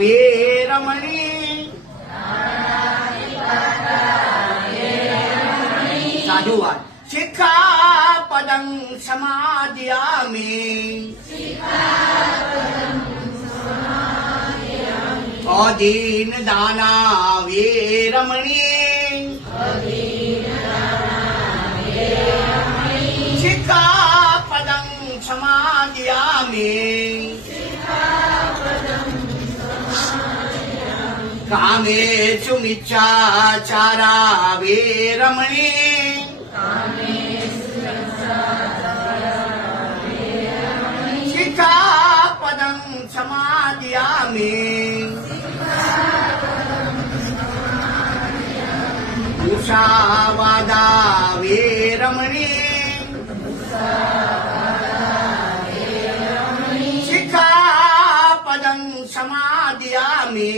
વેરમણી સાધુ વાત શિખાપદં સમાદયામિ અધીન દાના વેરમણી શિખાપદં સમાદયામિ કામેષુ મિચ્છાચારા વેરમણી શિખાપદં સમાદયામિ મુસાવાદા વેરમણી શિખાપદં સમાદયામિ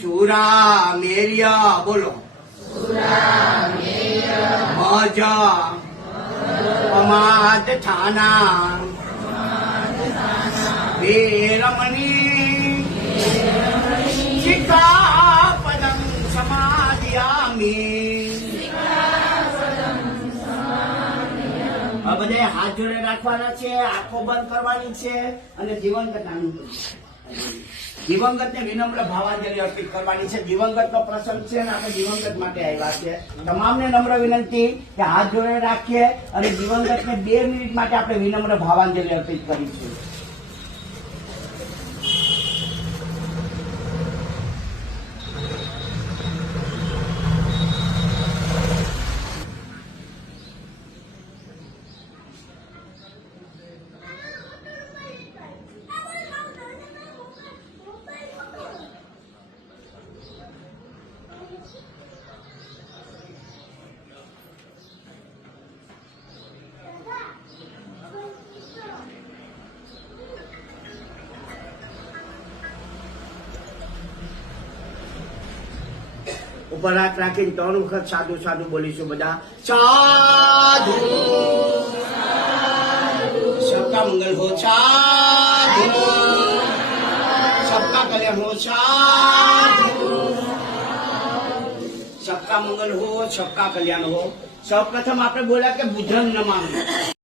સુરા મેર્ય બોલો મજા પમાદ થાના વેરમણી શિખાપદં સમાદયામિ હવે બધે હાથ જોડે રાખવાના છે, આંખો બંધ કરવાની છે અને દિવંગત નાનું દિવંગત ને વિનમ્ર ભાવાંજલિ અર્પિત કરવાની છે. દિવંગત નો પ્રસંગ છે અને આપણે દિવંગત માટે આવ્યા છે. તમામને નમ્ર વિનંતી કે હાથ જોડે રાખીએ અને દિવંગત ને 2 મિનિટ માટે આપણે વિનમ્ર ભાવાંજલિ અર્પિત કરીશું. ઉપર હાથ રાખીને 3 વખત સાધુ સાધુ બોલીશું બધા. સાધુ સબકા મંગલ હો, સાધુ સબકા કલ્યાણ હો, સાધુ સબકા મંગલ હો, સબકા કલ્યાણ હો. સૌપ્રથમ આપણે બોલ્યા કે બુદ્ધં નમામિ.